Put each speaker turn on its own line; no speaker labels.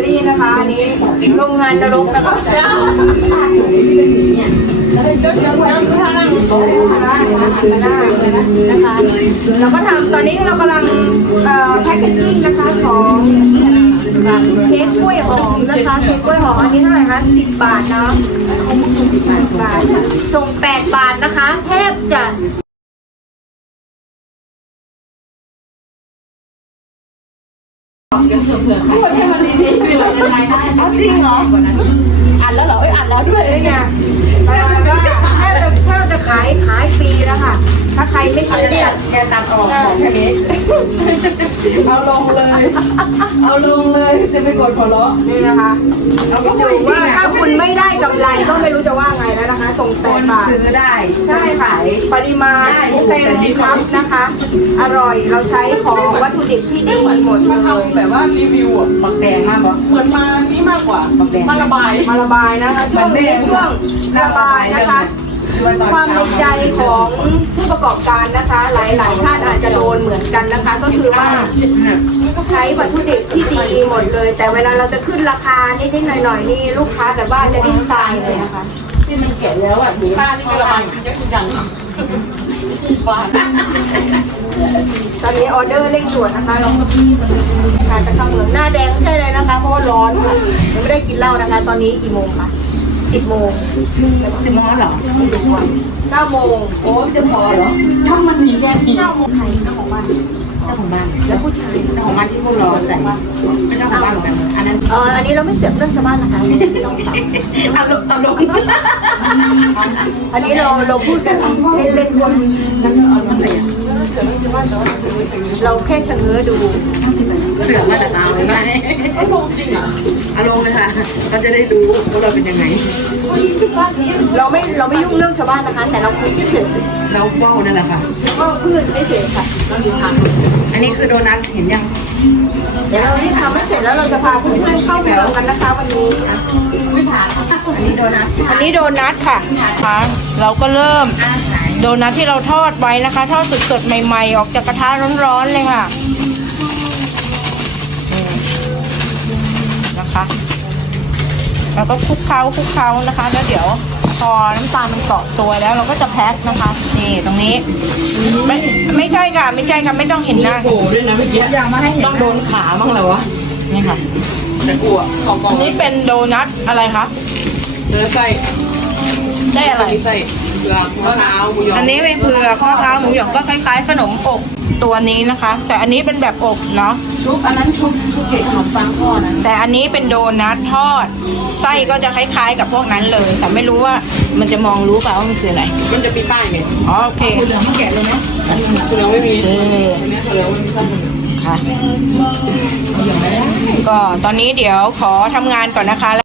รี่นะคะอันนี้โรงงานนรกนะคะเราก็ทำตอนนี้เรากำลังแพ็คเกจจิ้งนะคะของเค้กกล้วยหอมนะคะเค้กกล้วยหอมอันนี้เท่าไหร่คะ10 บาทเนาะ10 บาทส่ง8 บาทนะคะแทบจะพูดให้มันดีๆเลยเอาจริงเหรออ่านแล้วเหรออ่านแล้วด้วยไงถ้าเราจะขายฟรีแล้วค่ะถ้าใครไม่ซื้อเนี่ยแกตัดออกของแค่นี้เอาลงเลยจะไม่กดขอร้องนี่นะคะเราก็ดูว่าถ้าคุณไม่ได้กำไรก็ไม่รู้จะว่าไงแล้วนะคะส่ง8 บาทซื้อได้ใช่ค่ะปริมาณเต็มครับนะคะ อร่อยเราใช้ของวัตถุดิบที่ดีหมดเลย
แบบว่ารีวิวอ่ะ
บักแดงมากกว่า
เหมือนมานี่มากกว่าบักแดงมาระบาย
นะคะช่วงระบายนะคะความในใจของผู้ประกอบการนะคะ หลายท่านอาจจะโดนเหมือนกันนะคะ ก็คือว่าใช้วัตถุดิบที่ดีหมดเลย แต่เวลาเราจะขึ้นราคานิดๆหน่อยๆนี่ลูกค้าแต่บ้านจะดิ้นตายเลยนะคะ
ที่มันแก่แล้วอ่ะป้านี่ก็ระบายเยอะจริงจังบ้า
ตอนนี้ออเดอร์เร่งด่วนนะคะเราการจะเข้าเมืองหน้าแดงใช่เลยนะคะเพราะว่าร้อนค่ะยังไม่ได้กินเหล้านะคะ ตอนนี้กี่โมงคะ10 โมง
10 โมงเหรอ
9 โมง
โอ้จะพอเหรอถ้ามันมีแค่
9 โมงใครเจ้าของบ้านแล้วผู้ชาย
เจ้าของบ้านที่พวกเราแต่ไม่เจ้าของบ้านหรอกอันนั้น
อันนี้เราไม่เสียบเรื่องชาวบ้านนะคะต้องตัด
เอาลง
อันนี้เราพูดกันเล่นๆคนนั้นอะไรเราแค่ชะเง้อดู
เสือมาแต่ตาเลยไหมลงจริงอ่ะอารมณ์เลยค่ะเขาจะได้รู้ว่าเราเป็นยังไง
เราไม่ยุ่งเรื่องชาวบ้านนะคะ แต่เราคุยเฉย
ๆเราเฝ้านั่นแหละค่ะ
เฝ้าเพื่อนเฉยๆค่ะเราอยู่ทาง
อันนี้คือโดนัทเห็นยัง
เดี๋ยวเราที่ทำให้เสร็จแล้วเราจะพาเพื่อนๆเข้าเมืองกันนะคะวันนี้
ไม่ผ่านอันนี้โด
นัทค่ะเราก็เริ่มโดนัทที่เราทอดไว้นะคะทอดสดๆใหม่ๆออกจากกระทะร้อนๆเลยค่ะนะคะแล้วก็คลุกเคล้านะคะแล้วเดี๋ยวพอน้ำตาลมันเกาะตัวแล้วเราก็จะแพ็คนะคะนี่ตรงนี้ไม่ใช่ค่ะไม่ต้องเห็นหน้า
โอ้ด้วยนะเมื่อกี้ยังไม่ให้เห็นต้องโดนขาบ้างเลยวะ
นี่ค่ะ
แต่กลัว
อันนี้เป็นโดนัทอะไรคะ
เนื้อไส้
อะไร
ไส้เผือกมะพร้าวหมูหยอง
อันนี้เป็นเผือกมะพร้าวหมูหยองก็คล้ายๆขนมอบตัวนี้นะคะแต่อันนี้เป็นแบบอบเนาะ
ชุบอันนั้นชุบเกล็ดขนมปังทอดนะ
แต่อันนี้เป็นโดนัททอดไส้ก็จะคล้ายๆกับพวกนั้นเลยแต่ไม่รู้ว่ามันจะมองรู้เปล่าว่ามันคืออะไร
มันจะมีป้ายไหม
โอเค
เหลืองแกะเลยไหมเหลืองไม่มีเหลืองไม่มี
ค่ะก็ตอนนี้เดี๋ยวขอทำงานก่อนนะคะ